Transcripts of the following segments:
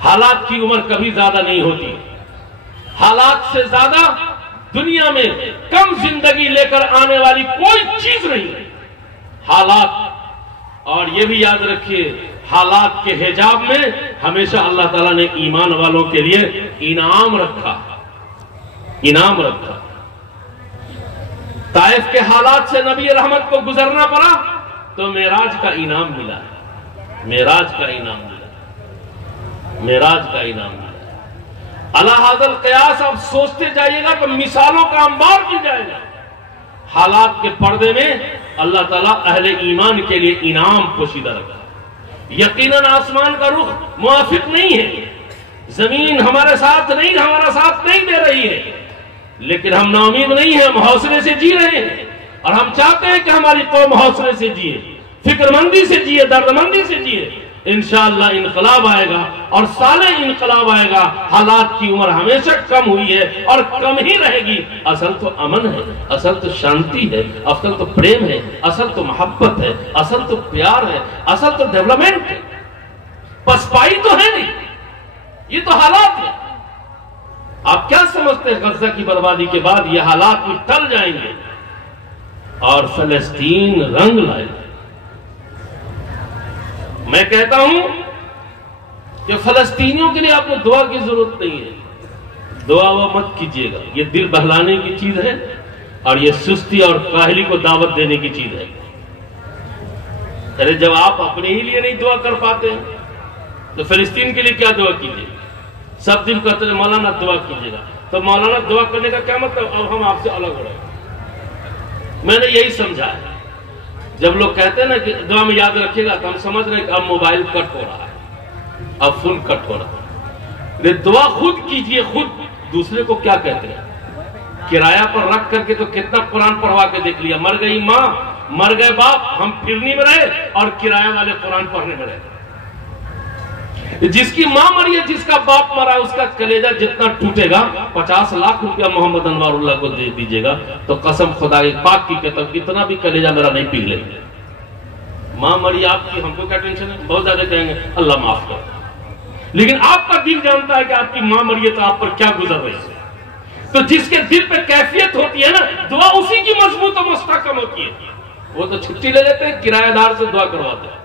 हालात की उम्र कभी ज्यादा नहीं होती। हालात से ज्यादा दुनिया में कम जिंदगी लेकर आने वाली कोई चीज नहीं है हालात। और ये भी याद रखिए, हालात के हिजाब में हमेशा अल्लाह ताला ने ईमान वालों के लिए इनाम रखा, इनाम रखा। ताइफ के हालात से नबी रहमत को गुजरना पड़ा तो मेराज का इनाम मिला, मेराज का इनाम मिला, मेराज का इनाम मिला। अला हाज़ल क़यास आप सोचते जाइएगा तो मिसालों का अंबार मिल जाएगा। हालात के पर्दे में अल्लाह ताला अहले ईमान के लिए इनाम पोशीदा रखा। यकीनन आसमान का रुख मुआफिक नहीं है, जमीन हमारे साथ नहीं, हमारा साथ नहीं दे रही है, लेकिन हम नाउमीद नहीं है, हम हौसले से जी रहे हैं। और हम चाहते हैं कि हमारी कौम हौसले से जिए, फिक्रमंदी से जिए, दर्दमंदी से जिए। इंशाअल्लाह इनकलाब आएगा और साले इनकलाब आएगा। हालात की उम्र हमेशा कम हुई है और कम ही रहेगी। असल तो अमन है, असल तो शांति है, असल तो प्रेम है, असल तो मोहब्बत है, असल तो प्यार है, असल तो डेवलपमेंट है। पसपाई तो है नहीं, ये तो हालात है। आप क्या समझते हैं गजा की बर्बादी के बाद ये हालात भी टल जाएंगे और फलस्तीन रंग लाएगा? मैं कहता हूं कि फलस्तीनियों के लिए आपको दुआ की जरूरत नहीं है। दुआ वो मत कीजिएगा, ये दिल बहलाने की चीज है और ये सुस्ती और काहली को दावत देने की चीज है। अरे जब आप अपने ही लिए नहीं दुआ कर पाते तो फिलिस्तीन के लिए क्या दुआ कीजिएगा? सब दिन कहते हैं मौलाना दुआ कीजिएगा, तो मौलाना दुआ करने का क्या मतलब? अब हम आपसे अलग हो रहे हैं। मैंने यही समझा है, जब लोग कहते हैं ना कि दुआ में याद रखिएगा, तो हम समझ रहे हैं कि अब मोबाइल कट हो रहा है, अब फोन कट हो रहा है। दुआ खुद कीजिए, खुद। दूसरे को क्या कहते हैं? किराया पर रख करके तो कितना कुरान पढ़वा के देख लिया। मर गई माँ, मर गए बाप, हम फिरनी में रहे और किराया वाले कुरान पढ़ने में रहे। जिसकी मां मरी है, जिसका बाप मरा, उसका कलेजा जितना टूटेगा, 50 लाख रुपया मोहम्मद अनवारुल्लाह को दे दीजिएगा तो कसम खुदा की पाक की कहता हूं इतना भी कलेजा मेरा नहीं पी लेंगे। मां मरी आपकी, हमको क्या टेंशन है? बहुत ज्यादा कहेंगे अल्लाह माफ कर, लेकिन आपका दिल जानता है कि आपकी मां मरी है तो आप पर क्या गुजर रही है। तो जिसके दिल पे कैफियत होती है ना, दुआ उसी की मजबूत और मुस्तहकम होती है। वो तो छुट्टी ले लेते हैं, किराएदार से दुआ करवाते हैं,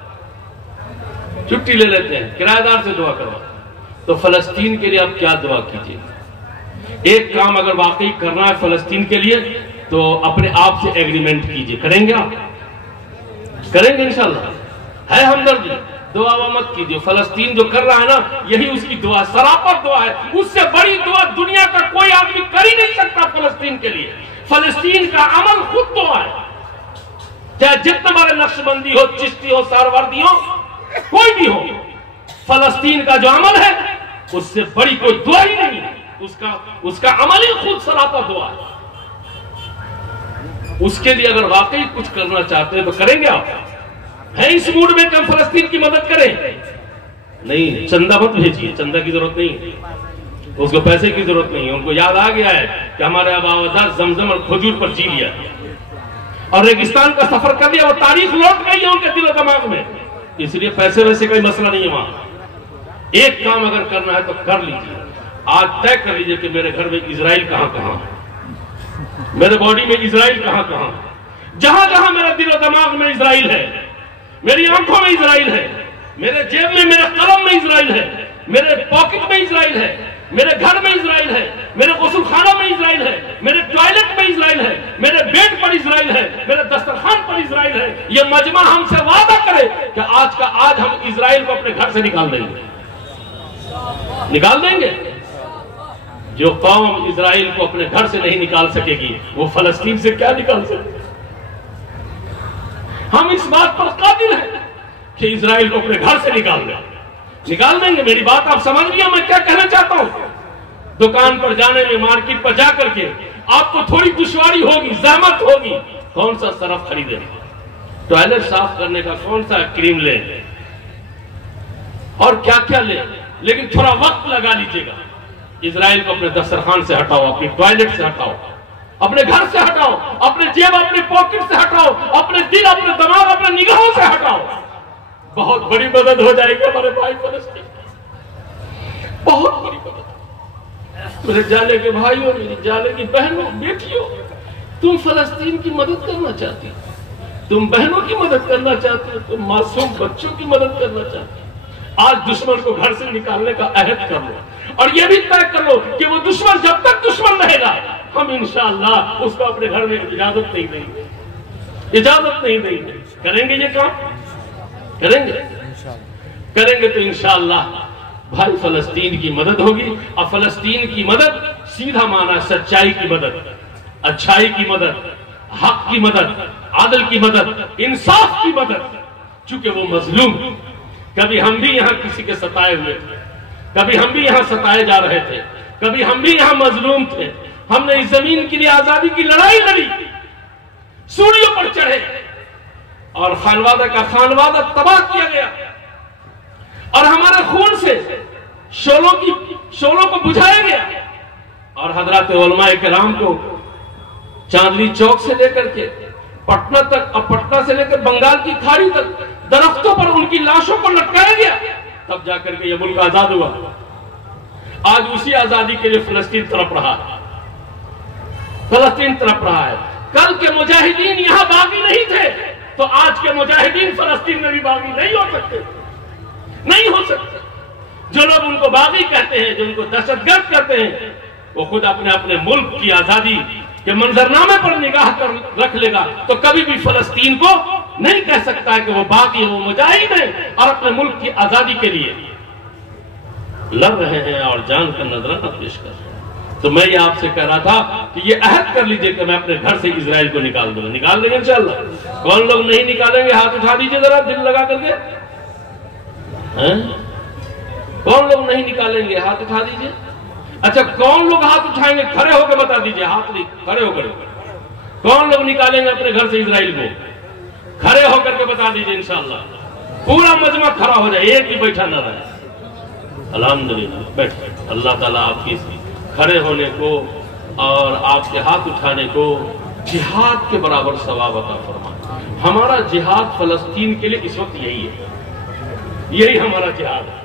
छुट्टी ले लेते हैं, किराएदार से दुआ करवाते हैं। तो फलस्तीन के लिए आप क्या दुआ कीजिए? एक काम अगर वाकई करना है फलस्तीन के लिए तो अपने आप से एग्रीमेंट कीजिए। करेंगे आप? करेंगे इंशाल्लाह। है हमदर्दी, दुआ मत कीजिए। फलस्तीन जो कर रहा है ना, यही उसकी दुआ, सरापर दुआ है। उससे बड़ी दुआ दुनिया का कोई आदमी कर ही नहीं सकता फलस्तीन के लिए। फलस्तीन का अमल खुद दुआ है। चाहे जितने बड़े नक्शबंदी हो, चिश्ती हो, सरवर्दी हो, कोई भी हो, फलस्तीन का जो अमल है उससे बड़ी कोई दुआ ही नहीं है। उसका अमल ही खुद सरापा दुआ है। उसके लिए अगर वाकई कुछ करना चाहते हैं तो करेंगे आप? है इस मूड में कि हम फलस्तीन की मदद करें? नहीं, चंदा मत भेजिए, चंदा की जरूरत नहीं है, उसको पैसे की जरूरत नहीं है। उनको याद आ गया है कि हमारे आबादार जमजम और खजूर पर जी लिया और रेगिस्तान का सफर कर लिया, वो तारीख लौट गई है उनके दिल और दिमाग में। इसलिए पैसे वैसे कोई मसला नहीं है वहां। एक काम अगर करना है तो कर लीजिए। आज तय कर लीजिए कि मेरे घर में इजराइल कहां कहां, मेरे बॉडी में इजराइल कहां कहां। जहां जहां मेरा दिल और दिमाग में इजराइल है, मेरी आंखों में इजराइल है, मेरे जेब में, मेरे कलम में इजराइल है, मेरे पॉकेट में इजराइल है, मेरे घर में इजराइल है, मेरे गुस्ल खाना में इजराइल है, मेरे टॉयलेट में इजराइल है, मेरे बेड पर इजराइल है, मेरे दस्तरखान पर इजराइल है। ये मजमा हमसे वादा करे कि आज का आज हम इजराइल को अपने घर से निकाल देंगे, निकाल देंगे। जो कौम इजराइल को अपने घर से नहीं निकाल सकेगी वो फलस्तीन से क्या निकाल सकेगी? हम इस बात पर काबिल हैं कि इजराइल को अपने घर से निकाल देंगे। मेरी बात आप समझ लिया मैं क्या कहना चाहता हूं? दुकान पर जाने में, मार्केट पर जाकर के आपको थोड़ी दुश्वारी होगी, जहमत होगी। कौन सा सरफ खरीदे, टॉयलेट साफ करने का कौन सा क्रीम ले और क्या क्या ले, लेकिन थोड़ा वक्त लगा लीजिएगा। इजराइल को अपने दस्तरखान से हटाओ, अपनी टॉयलेट से हटाओ, अपने घर से हटाओ, अपने जेब, अपने पॉकेट से हटाओ, अपने दिल, अपने दिमाग, अपने निगाहों से हटाओ। बहुत बड़ी मदद हो जाएगी हमारे भाई फलस्तीन। मेरे जाले के भाइयों, मेरी जाले की बहनों, बेटियों, तुम फलस्तीन की मदद करना चाहती हो, तुम बहनों की मदद करना चाहते हो, तुम मासूम बच्चों की मदद करना चाहते हो। आज दुश्मन को घर से निकालने का अहद कर लो और ये भी तय कर लो कि वो दुश्मन जब तक दुश्मन रहेगा हम इंशाअल्लाह उसको अपने घर में इजाजत नहीं देंगे, इजाजत नहीं देंगे। करेंगे ये काम? करेंगे तो इंशाअल्लाह भाई फलस्तीन की मदद होगी। और फलस्तीन की मदद सीधा माना सच्चाई की मदद, अच्छाई की मदद, हक की मदद, आदल की मदद, इंसाफ की मदद। चूंकि वो मजलूम, कभी हम भी यहाँ किसी के सताए हुए थे, कभी हम भी यहाँ सताए जा रहे थे, कभी हम भी यहाँ मजलूम थे। हमने इस जमीन के लिए आजादी की लड़ाई लड़ी, सूढ़ियों पर चढ़े और खानवादा का खानवादा तबाह किया गया और हमारे खून से शोलों को बुझाया गया। और हजरत उलमाए किराम को चांदनी चौक से लेकर के पटना तक और पटना से लेकर बंगाल की खाड़ी तक दरख्तों पर उनकी लाशों को लटकाया गया, तब जाकर के यह मुल्क आजाद हुआ। आज उसी आजादी के लिए फलस्तीन तड़प रहा है, फलस्तीन तड़प रहा है। कल के मुजाहिदीन यहां बागी नहीं थे तो आज के मुजाहिदीन फलस्तीन में भी बागी नहीं हो सकते, नहीं हो सकते। जो लोग उनको बागी कहते हैं, जो उनको दहशतगर्द कहते हैं, वो खुद अपने अपने मुल्क की आजादी के मंजरनामे पर निगाह कर रख लेगा तो कभी भी फलस्तीन को नहीं कह सकता है कि वो बागी है, वो मुजाहिद है और अपने मुल्क की आजादी के लिए लड़ रहे हैं और जान का नजराना पेश कर रहे हैं। तो मैं ये आपसे कह रहा था कि ये अहद कर लीजिए कि मैं अपने घर से इजराइल को निकाल दूंगा। निकाल देंगे इंशाअल्लाह। कौन लोग नहीं निकालेंगे? हाथ उठा दीजिए जरा, दिल लगा करके। कौन लोग नहीं निकालेंगे? हाथ उठा दीजिए। अच्छा, कौन लोग हाथ उठाएंगे? खड़े होकर बता दीजिए, हाथ नहीं, खड़े होकर। कौन लोग निकालेंगे अपने घर से इजराइल को? खड़े होकर के बता दीजिए इंशाअल्लाह। पूरा मजमा खड़ा हो जाए, एक ही बैठा न रहे। अल्हम्दुलिल्लाह, बैठ। अल्लाह ताला आपकी खड़े होने को और आपके हाथ उठाने को जिहाद के बराबर सवाब अता फरमाए। हमारा जिहाद फलस्तीन के लिए इस वक्त यही है, यही हमारा जिहाद है।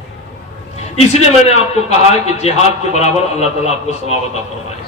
इसलिए मैंने आपको कहा है कि जिहाद के बराबर अल्लाह ताला आपको सवाब अता फरमाए।